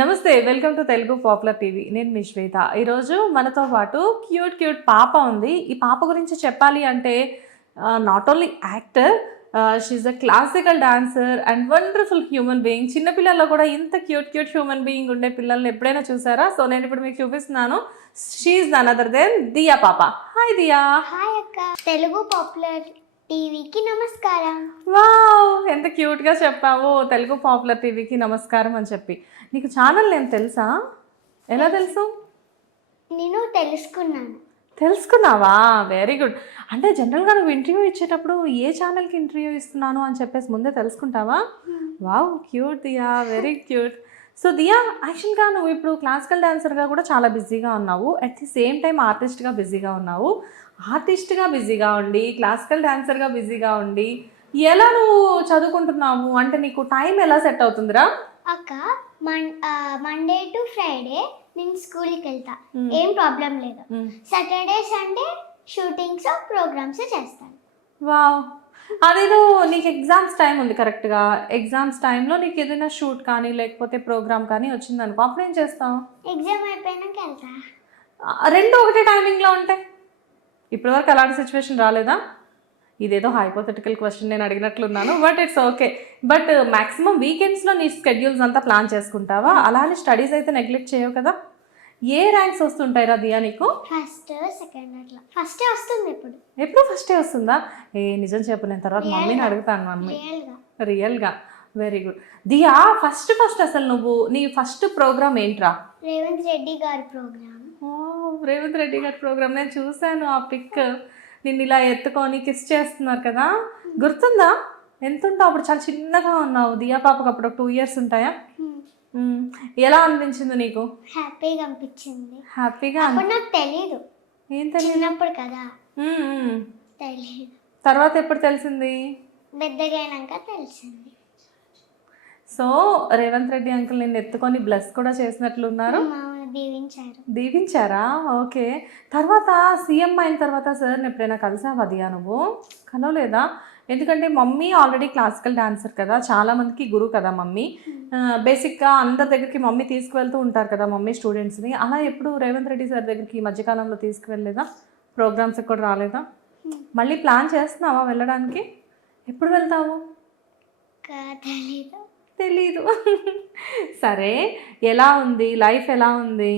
నమస్తే, welcome to Telugu popular TV. నేను మీ శ్వేత. ఈరోజు మనతో పాటు క్యూట్ పాప ఉంది. ఈ పాప గురించి చెప్పాలి అంటే not only actor, she's a classical dancer and wonderful human being. చిన్నపిల్లల్లో కూడా ఇంత క్యూట్ హ్యూమన్ బీయింగ్ ఉండే పిల్లల్ని ఎప్పుడైనా చూసారా? సో నేను ఇప్పుడు మీకు చూపిస్తున్నాను. షీఈ్ నన్ అదర్ దెన్ దియా పాప. హాయ్ దియా. హాయ్ అక్క. తెలుగు పాపులర్ టీవీకి నమస్కారం. వావ్, ఎంత క్యూట్గా చెప్పావు. తెలుగు పాపులర్ టీవీకి నమస్కారం అని చెప్పి. నీకు ఛానల్ నేమ్ తెలుసా? ఎలా తెలుసు? నేను తెలుసుకున్నావా? Very good. అంటే జనరల్గా నువ్వు ఇంటర్వ్యూ ఇచ్చేటప్పుడు ఏ ఛానల్కి ఇంటర్వ్యూ ఇస్తున్నాను అని చెప్పేసి ముందే తెలుసుకుంటావా? వావ్, క్యూట్ దియా, వెరీ క్యూట్. సో దియా, యాక్చువల్గా నువ్వు ఇప్పుడు క్లాసికల్ డాన్సర్గా కూడా చాలా బిజీగా ఉన్నావు. అట్ ది సేమ్ టైం ఆర్టిస్ట్గా బిజీగా ఉన్నావు. ఆర్టిస్ట్గా బిజీగా ఉండి, క్లాసికల్ డాన్సర్గా బిజీగా ఉండి, ఎలా నువ్వు చదువుకుంటున్నావు? అంటే నీకు టైం ఎలా సెట్ అవుతుందిరా? అక్క, మండే టు ఫ్రైడే నేను స్కూల్కి వెళ్తా, ఏం ప్రాబ్లం లేదు. సాటర్డే సండే షూటింగ్స్ ప్రోగ్రామ్స్ చేస్తాను. వావ్, అదేదో నీకు ఎగ్జామ్స్ టైం ఉంది కరెక్ట్గా. ఎగ్జామ్స్ టైంలో నీకు ఏదైనా షూట్ కానీ లేకపోతే ప్రోగ్రామ్ కానీ వచ్చిందనుకో, అప్పుడు ఏం చేస్తావు? ఎగ్జామ్ అయిపోయినాక వెళ్తా. రెండు ఒకటే టైమింగ్లో ఉంటాయి. ఇప్పటివరకు అలాంటి సిచ్యువేషన్ రాలేదా? ఇదేదో హైపోథెటికల్ క్వశ్చన్ నేను అడిగినట్లున్నాను, but it's okay. But maximum వీకెండ్స్లో నీ షెడ్యూల్స్ అంతా ప్లాన్ చేసుకుంటావా? అలానే స్టడీస్ అయితే నెగ్లెక్ట్ చేయవు కదా? ఏ ర్యాంక్స్ వస్తుంటాయి రా దియా నీకు? ఫస్ట్ సెకండ్ అట్లా. ఫస్టే వస్తుంది. ఎప్పుడు ఫస్టే వస్తుందా? నిజం చెప్పు, నేను తర్వాత మమ్మీని అడుగుతాను. మమ్మీ రియల్గా వెరీ గుడ్. దియా, ఫస్ట్ అసలు నువ్వు నీ ఫస్ట్ ప్రోగ్రామ్ ఏంట్రా? రేవంత్ రెడ్డి గారి ప్రోగ్రామ్. రేవంత్ రెడ్డి గారి ప్రోగ్రామ్ నేను చూశాను. ఆ పిక్ నిన్ను ఇలా ఎత్తుకొని కిస్ చేస్తున్నారు కదా, గుర్తుందా? ఎంత ఉంటావు అప్పుడు? చాలా చిన్నగా ఉన్నావు. దియా పాపకు అప్పుడు 2 years ఉంటాయా? ఎలా అనిపించింది నీకు? హ్యాపీగా అనిపించింది. హ్యాపీగా? నాకు తెలియదు. ఏం తెలియనప్పుడు కదా తెలియదు. తర్వాత ఎప్పుడు తెలిసింది? పెద్దగా అయినాక తెలిసింది. సో రేవంత్ రెడ్డి అంకుల్ నిన్ను ఎత్తుకొని బ్లెస్ కూడా చేసినట్లున్నారు. దీవించారా? ఓకే. తర్వాత సీఎం అయిన తర్వాత సార్ని ఎప్పుడైనా కలిసావా దియా నువ్వు? కలవలేదా? ఎందుకంటే మమ్మీ ఆల్రెడీ క్లాసికల్ డాన్సర్ కదా, చాలామందికి గురువు కదా మమ్మీ. బేసిక్గా అందరి దగ్గరికి మమ్మీ తీసుకువెళ్తూ ఉంటారు కదా మమ్మీ స్టూడెంట్స్ని. అలా ఎప్పుడు రేవంత్ రెడ్డి సార్ దగ్గరికి ఈ మధ్యకాలంలో తీసుకువెళ్ళలేదా? ప్రోగ్రామ్స్కి కూడా రాలేదా? మళ్ళీ ప్లాన్ చేస్తున్నావా వెళ్ళడానికి? ఎప్పుడు వెళ్తావు? తెలీదు. సరే, ఎలా ఉంది లైఫ్? ఎలా ఉంది?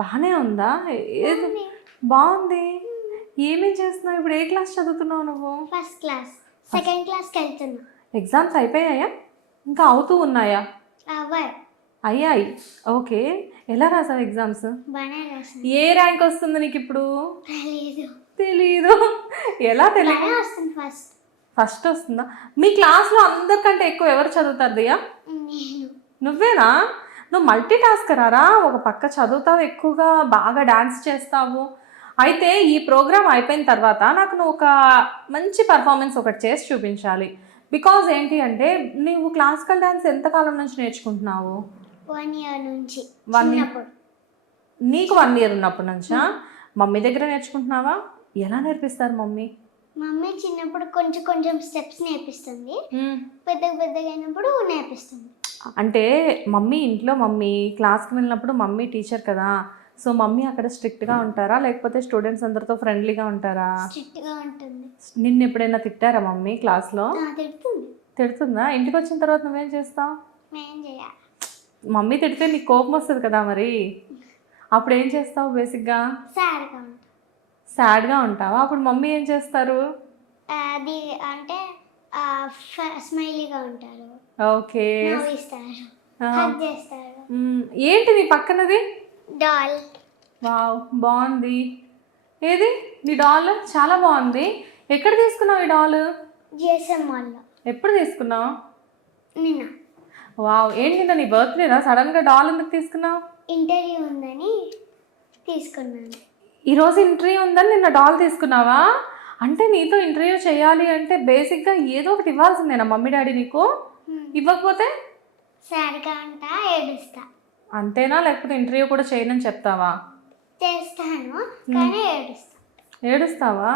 బాగానే ఉందా? ఏది బాగుంది? ఏమేం చేస్తున్నావు ఇప్పుడు? ఏ క్లాస్ చదువుతున్నావు నువ్వు? First class. సెకండ్ క్లాస్కి వెళ్తున్నా. ఎగ్జామ్స్ అయిపోయాయా? ఇంకా అవుతూ ఉన్నాయా? అయ్యాయి. ఓకే. ఎలా రాసావు ఎగ్జామ్స్? ఏ ర్యాంక్ వస్తుంది నీకు ఇప్పుడు? తెలీదు. ఎలా తెలియదు? ఫస్ట్ వస్తుందా? మీ క్లాస్లో అందరికంటే ఎక్కువ ఎవరు చదువుతారు దియా? నువ్వేనా? నువ్వు మల్టీ టాస్కరారా? ఒక పక్క చదువుతావు ఎక్కువగా, బాగా డాన్స్ చేస్తావు. అయితే ఈ ప్రోగ్రామ్ అయిపోయిన తర్వాత నాకు నువ్వు ఒక మంచి పర్ఫార్మెన్స్ ఒకటి చేసి చూపించాలి. బికాజ్ ఏంటి అంటే, నువ్వు క్లాసికల్ డాన్స్ ఎంతకాలం నుంచి నేర్చుకుంటున్నావు? 1 year నుంచి. నీకు 1 year ఉన్నప్పటి నుంచా? మమ్మీ దగ్గర నేర్చుకుంటున్నావా? ఎలా నేర్పిస్తారు మమ్మీ? మమ్మీ చిన్నప్పుడు కొంచెం స్టెప్స్ నేర్పిస్తుంది, పెద్దగా అయినప్పుడు నేర్పిస్తుంది. అంటే మమ్మీ ఇంట్లో, మమ్మీ క్లాస్కి వెళ్ళినప్పుడు మమ్మీ టీచర్ కదా, సో మమ్మీ అక్కడ స్ట్రిక్ట్గా ఉంటారా లేకపోతే స్టూడెంట్స్ అందరితో ఫ్రెండ్లీగా ఉంటారా? స్ట్రిక్ట్గా ఉంటుంది. నిన్ను ఎప్పుడైనా తిట్టారా మమ్మీ క్లాస్లో? తిడుతుందా? ఇంటికి వచ్చిన తర్వాత నువ్వేం చేస్తావు? మమ్మీ తిడితే నీకు కోపం వస్తుంది కదా, మరి అప్పుడు ఏం చేస్తావు? బేసిక్గా సాడ్గా ఉంటావా? అప్పుడు మమ్మీ ఏం చేస్తారు? అది అంటే స్మైలీగా ఉంటారు. ఓకే. చేస్తారు. ఏంటి నీ పక్కనది? డాల్. వావ్, బాగుంది. ఏది నీ డాల్? చాలా బాగుంది. ఎక్కడ తీసుకున్నావు ఈ డాల్? జిఎస్ఎం మాల్లో. ఎప్పుడు తీసుకున్నావు? నిన్న. వావ్, ఏంటి నిన్న నీ బర్త్డేనా? సడన్గా డాల్ ఎందుకు తీసుకున్నావు? ఇంటర్వ్యూ ఉందని తీసుకున్నాను. ఈరోజు ఇంటర్వ్యూ ఉందని నిన్న డాల్ తీసుకున్నావా? అంటే నీతో ఇంటర్వ్యూ చేయాలి అంటే బేసిక్గా ఏదో ఒకటి ఇవ్వాల్సిందేనా మమ్మీ డాడీ నీకు? ఇవ్వకపోతే సాడ్గా అంటా, ఏడుస్తా. అంతేనా? లేకపోతే ఇంటర్వ్యూ కూడా చేయనని చెప్తావా? చేస్తాను కానీ ఏడుస్తా. ఏడుస్తావా?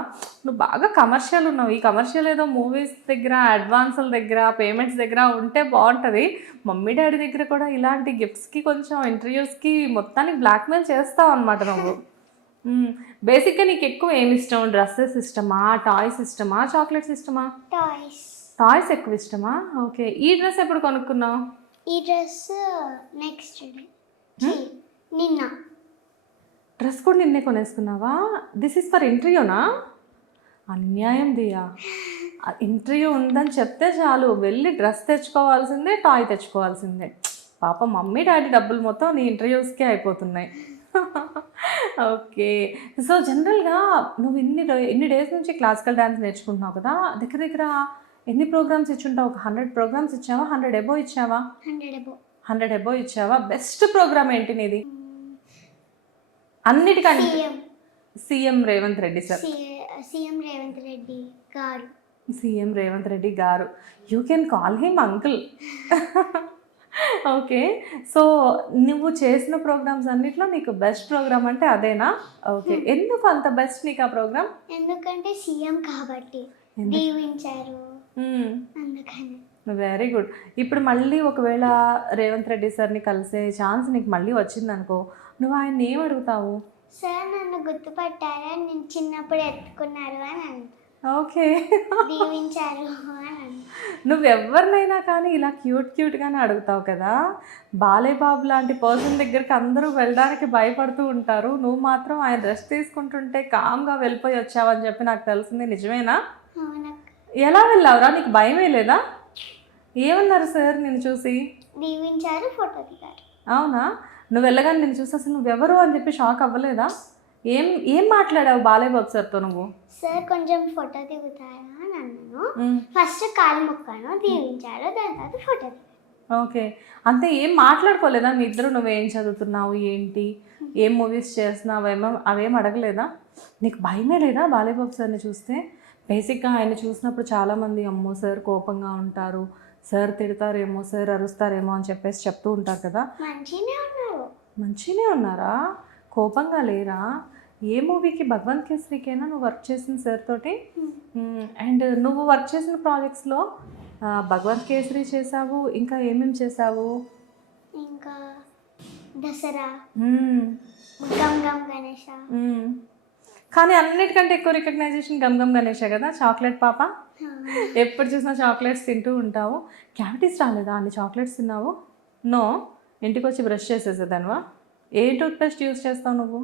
నువ్వు బాగా కమర్షియల్ ఉన్నావు. ఈ కమర్షియల్ ఏదో మూవీస్ దగ్గర, అడ్వాన్సుల దగ్గర, పేమెంట్స్ దగ్గర ఉంటే బాగుంటుంది. మమ్మీ డాడీ దగ్గర కూడా ఇలాంటి గిఫ్ట్స్కి, కొంచెం ఇంటర్వ్యూస్కి మొత్తానికి బ్లాక్మెయిల్ చేస్తావు అనమాట నువ్వు. బేసిక్గా నీకు ఎక్కువ ఏమి ఇష్టం? డ్రెస్సెస్ ఇష్టమా, టాయ్స్ ఇష్టమా, చాక్లెట్స్ ఇష్టమా? టాయ్స్ ఎక్కువ ఇష్టమా? ఓకే. ఈ డ్రెస్ ఎప్పుడు కొనుక్కున్నావు? ఈ డ్రెస్ నెక్స్ట్ డే నిన్న. డ్రెస్ కూడా నిన్నే కొనేసుకున్నావా? దిస్ ఈస్ ఫర్ ఇంటర్వ్యూనా? అన్యాయం దియా. ఇంటర్వ్యూ ఉందని చెప్తే చాలు వెళ్ళి డ్రెస్ తెచ్చుకోవాల్సిందే, టాయ్ తెచ్చుకోవాల్సిందే. పాప మమ్మీ డాడీ డబ్బులు మొత్తం నీ ఇంటర్వ్యూస్కే అయిపోతున్నాయి. ఓకే. సో జనరల్గా నువ్వు ఇన్ని డేస్ నుంచి క్లాసికల్ డ్యాన్స్ నేర్చుకుంటున్నావు కదా, దగ్గర దగ్గర ఎన్ని ప్రోగ్రామ్స్ ఇచ్చుంటావు? ఒక 100 ప్రోగ్రామ్స్ ఇచ్చావా? 100 అబోవ్ ఇచ్చావా? 100 అబోవ్ ఇచ్చావా? బెస్ట్ ప్రోగ్రామ్ ఏంటి నీది అన్నిటికంటే? CM Revanth Reddy sir. CM Revanth Reddy గారు. సీఎం రేవంత్ రెడ్డి గారు. You can call him uncle. Okay. So నువ్వు చేసిన ప్రోగ్రామ్స్ అన్నిట్లో నీకు బెస్ట్ ప్రోగ్రామ్ అంటే అదేనా? ఓకే. ఎందుకు అంత బెస్ట్ నీకు ఆ ప్రోగ్రామ్? ఎందుకంటే సీఎం కాబట్టి దీవించారు, అందుకని. Very good. ఇప్పుడు మళ్ళీ ఒకవేళ రేవంత్ రెడ్డి సార్ని కలిసే ఛాన్స్ నీకు మళ్ళీ వచ్చిందనుకో, నువ్వు ఆయన ఏం అడుగుతావు? సార్ నన్ను గుర్తుపట్టారా, నేను చిన్నప్పుడు ఎత్తుకున్నారు అని అంట. ఓకే. దీవించారు అని. నువ్వెవరినైనా కానీ ఇలా క్యూట్గానే అడుగుతావు కదా. బాలయ్య బాబు లాంటి పర్సన్ దగ్గరికి అందరూ వెళ్ళడానికి భయపడుతూ ఉంటారు, నువ్వు మాత్రం ఆయన రెస్ట్ తీసుకుంటుంటే కామ్గా వెళ్ళిపోయి వచ్చావని చెప్పి నాకు తెలిసింది. నిజమేనా? ఎలా వెళ్ళావురా? నీకు భయమే లేదా? ఏమన్నారు సార్ నిన్ను చూసి? దీవించారు, ఫోటో దిగారు. అవునా? నువ్వు వెళ్ళగానే నేను చూసి అసలు నువ్వెవరు అని చెప్పి షాక్ అవ్వలేదా? ఏం మాట్లాడావు బాలయ్య బాబు సార్తో నువ్వు? సార్ కొంచెం ఫోటో దిగుతారా అని అన్నాను. ఫస్ట్ కాలు మొక్కాను, దీవించారు, దాని తర్వాత ఫోటో దిగారు. ఓకే. అంతే. ఏం మాట్లాడుకోలేదా మీ ఇద్దరు? నువ్వేం చదువుతున్నావు, ఏంటి, ఏం మూవీస్ చేస్తున్నావు, అవేం అడగలేదా? నీకు భయమే లేదా బాలయ్య బాబు సార్ని చూస్తే? బేసిక్గా ఆయన చూసినప్పుడు చాలామంది అమ్మో సార్ కోపంగా ఉంటారు, సార్ తిడతారేమో, సార్ అరుస్తారేమో అని చెప్పేసి చెప్తూ ఉంటారు కదా. మంచిగానే ఉన్నారా? కోపంగా లేరా? ఏ మూవీకి? భగవంత్ కేసరికేనా నువ్వు వర్క్ చేసిన సార్ తోటి? అండ్ నువ్వు వర్క్ చేసిన ప్రాజెక్ట్స్లో భగవంత్ కేసరి చేసావు, ఇంకా ఏమేమి చేసావు? ఇంకా దసరా, గమ్ గమ్ గణేష. కానీ అన్నిటికంటే ఎక్కువ రికగ్నైజేషన్ గమ్ గమ్ గణేషే కదా. చాక్లెట్ పాప, ఎప్పుడు చూసినా చాక్లెట్స్ తింటూ ఉంటావు. క్యావిటీస్ రాలేదా అన్ని చాక్లెట్స్ తిన్నావు? నో. ఇంటికి వచ్చి బ్రష్ చేసేసేదానివా? ఏ టూత్పేస్ట్ యూజ్ చేస్తావు నువ్వు?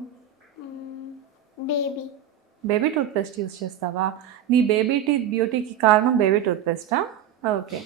బేబీ టూత్పేస్ట్ యూజ్ చేస్తావా? నీ బేబీ టీత్ బ్యూటీకి కారణం బేబీ టూత్పేస్టా? ఓకే.